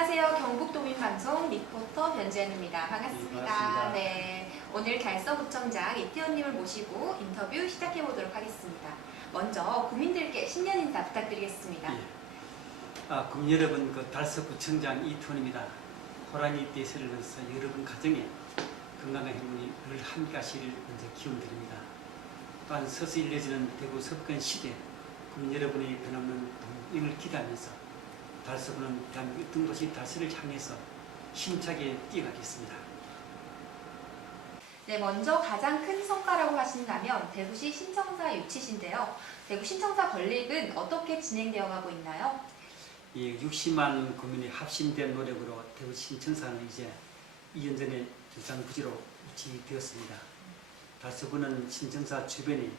안녕하세요. 경북도민방송 리포터 변지현입니다. 반갑습니다. 반갑습니다. 네, 오늘 달서구청장 이태원님을 모시고 인터뷰 시작해 보도록 하겠습니다. 먼저 국민들께 신년 인사 부탁드리겠습니다. 국민 여러분, 달서구청장 이태원입니다. 호랑이 대세를 위해서 여러분 가정에 건강한 행운이 늘 함께하시길 먼저 기원드립니다. 또한 서서히 일려지는 대구 석권 시대 국민 여러분의 변함없는 동행을 기대하면서 달서구는 대한민국 등도시 달서를 향해서 힘차게 뛰어가겠습니다. 네, 먼저 가장 큰 성과라고 하신다면 대구시 신청사 유치신데요. 대구 신청사 건립은 어떻게 진행되어 가고 있나요? 60만 국민의 합심된 노력으로 대구 신청사는 이제 2년 전에 주상부지로 유치되었습니다. 달서구는 신청사 주변에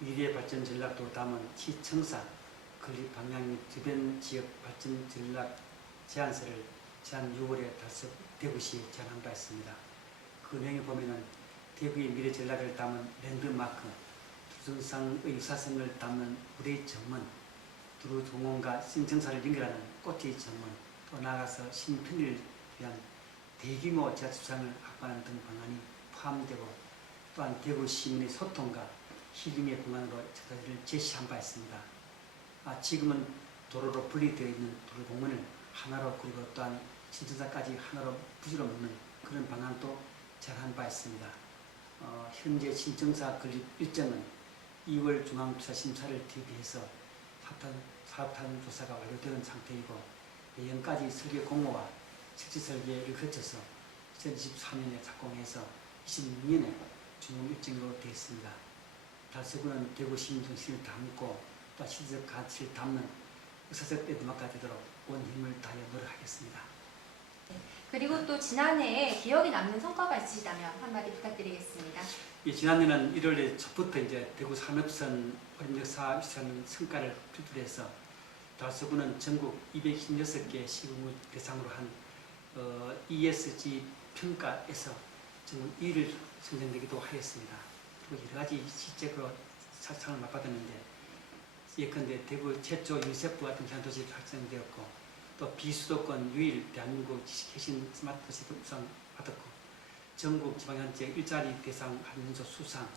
미래 발전 전략도 담은 시청사 건립 방향 및 주변 지역 발전 전략 제안서를 지난 6월에 대구시에 제안한 바 있습니다. 그 내용에 보면은 대구의 미래 전략을 담은 랜드마크, 두sun상의 유사성을 담는 우리 정문, 두루 동원과 신청사를 연결하는 꽃의 정문, 또 나아가서 시민 편의를 위한 대규모 지하주차장을 확보하는 등 방안이 포함되고, 또한 대구 시민의 소통과 힐링의 공간으로 저희를 제시한 바 있습니다. 지금은 도로로 분리되어 있는 도로 공원을 하나로, 그리고 또한 신청사까지 하나로 부지로 묶는 그런 방안도 제안한 바 있습니다. 현재 신청사 건립 일정은 2월 중앙주차 심사를 대비해서 사업탄 조사가 완료된 상태이고, 내년까지 설계 공모와 실지 설계를 거쳐서 2024년에 착공해서 26년에 준공 일정으로 되어 있습니다. 달서구는 대구 시민 정신을 담고 또 시대적 가치를 담는 역사적 랜드마크가 되도록 온 힘을 다해 노력하겠습니다. 그리고 또 지난해에 기억에 남는 성과가 있으시다면 한마디 부탁드리겠습니다. 지난해는 1월 초부터 이제 대구 산업선 어린역사 유치하는 성과를 필두해서 달서구는 전국 216개 시군을 대상으로 한 ESG 평가에서 전국 1위를 선정되기도 하였습니다. 그리고 여러 가지 실제로 상을 맛받았는데, 예컨대 대구 최초 유니세프와 등산도시 발전되었고, 또 비수도권 유일 대한민국 지식혁신 스마트 도시 수상 받았고, 전국 지방현재 일자리 대상 한연소 수상,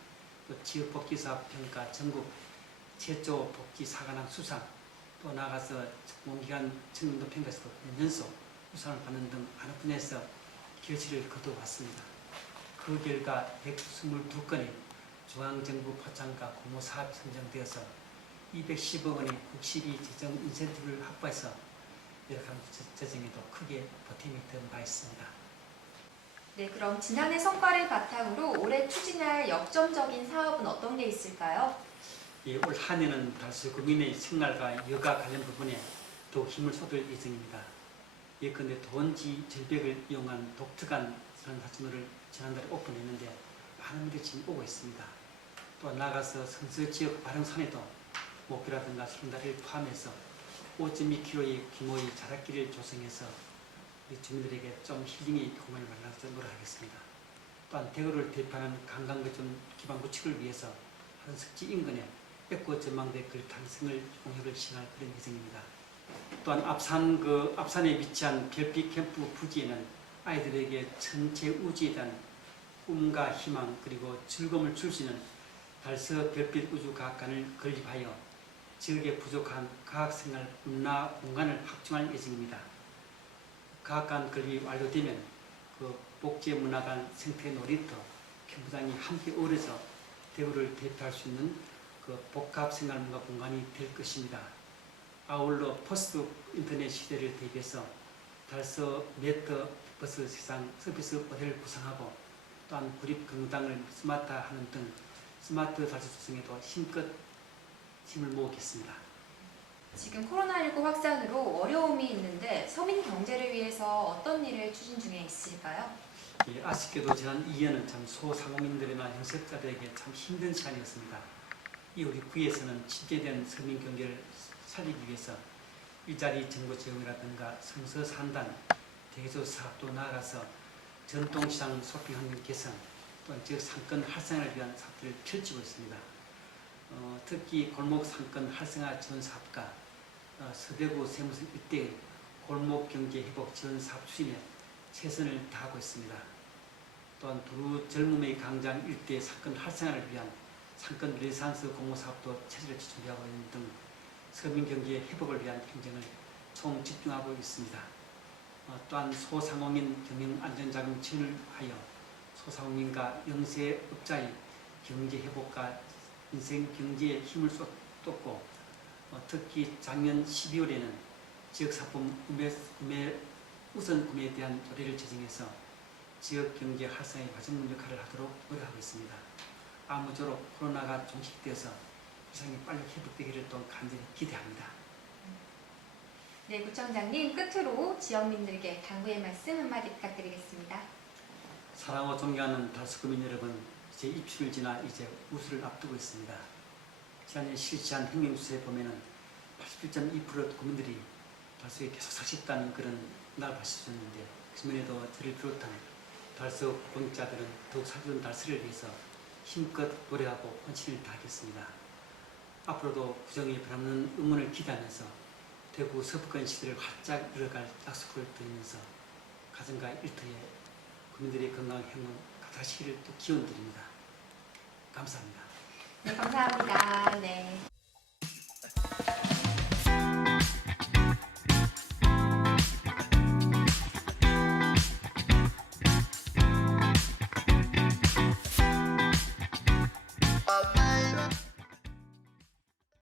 또 지역복지사업 평가 전국 최초 복지사관왕 수상, 또 나아가서 공기관 청년도 평가에서도 연속 수상을 받는 등 많은 분야에서 결실을 거둬왔습니다. 그 결과 122건의 중앙정부 포장과 공모사업이 선정되어서 210억 원의 국시비 재정 인센티브를 확보해서 여러 재정에도 크게 보탬이 된 바 있습니다. 네, 그럼 지난해 성과를 바탕으로 올해 추진할 역점적인 사업은 어떤 게 있을까요? 올 한 해는 달서 국민의 생활과 여가 관련 부분에 더욱 힘을 쏟을 예정입니다. 예컨대 도원지 절벽을 이용한 독특한 산사천호를 지난달에 오픈했는데 많은 분들이 지금 오고 있습니다. 또 나아가서 성서 지역 바령산에도 목표라든가 수련다리를 포함해서 5.2km의 규모의 자락길을 조성해서 우리 주민들에게 좀 힐링의 공간을 마련하서 노력하겠습니다. 또한 대구를 대표하는 관광거점 기반 구축을 위해서 한석지 인근에 백고 전망대 글 탄생을 공약을 시행할 그런 예정입니다. 또한 앞산에 위치한 별빛 캠프 부지에는 아이들에게 천체 우주에 대한 꿈과 희망 그리고 즐거움을 줄 수 있는 달서 별빛 우주과학관을 건립하여 지역에 부족한 과학생활 문화 공간을 확충할 예정입니다. 과학관 건립이 완료되면 복지문화관 생태 놀이터 캠프장이 함께 어우러져 대구를 대표할 수 있는 복합생활문화 공간이 될 것입니다. 아울러 포스트 인터넷 시대를 대비해서 달서 메타버스 세상 서비스 모델을 구상하고, 또한 구립경당을 스마트화하는 등 스마트 달서 조성에도 힘껏 힘을 모으겠습니다. 지금 코로나19 확산으로 어려움이 있는데 서민 경제를 위해서 어떤 일을 추진 중에 있을까요? 아쉽게도 지난 2년은 참 소상공인들이나 영세업자들에게 참 힘든 시간이었습니다. 우리 구에서는 침체된 서민 경제를 살리기 위해서 일자리 정보 제공이라든가 성서 산단, 대기조 사업도 나아가서 전통시장 쇼핑 환경 개선, 또한 지역 상권 활성화를 위한 사업들을 펼치고 있습니다. 특히 골목 상권 활성화 지원 사업과 서대구 세무서 일대의 골목 경제 회복 지원 사업 추진에 최선을 다하고 있습니다. 또한 두루 젊음의 강장 일대 사건 활성화를 위한 상권 르네상스 공모 사업도 체질을 준비하고 있는 등 서민 경제 회복을 위한 행정을 총 집중하고 있습니다. 또한 소상공인 경영 안전자금 지원을 하여 소상공인과 영세업자의 경제 회복과 인생 경제에 힘을 쏟고 특히 작년 12월에는 지역상품 우선 구매에 대한 조례를 제정해서 지역 경제 활성화의 마지막 역할을 하도록 노력하고 있습니다. 아무쪼록 코로나가 종식되어서 일상이 빨리 회복되기를 또 간절히 기대합니다. 네, 구청장님 끝으로 지역민들에게 당부의 말씀 한마디 부탁드리겠습니다. 사랑하고 존경하는 달서구민 여러분, 이제 입춘을 지나 이제 우수를 앞두고 있습니다. 지난해 실시한 행정수사에 보면은 87.2% 국민들이 달서에 계속 사셨다는 그런 날 봤었는데 그 면에도 저를 비롯한 달서 공직자들은 더욱 살던 달서를 위해서 힘껏 노력하고 헌신을 다하겠습니다. 앞으로도 구정의 변함없는 응원을 기대하면서 대구 서부권 시대를 활짝 이뤄갈 약속을 드리면서 가정과 일터에 국민들의 건강한 행운 가득하시기를 또 기원드립니다. 감사합니다. 네, 감사합니다. 네.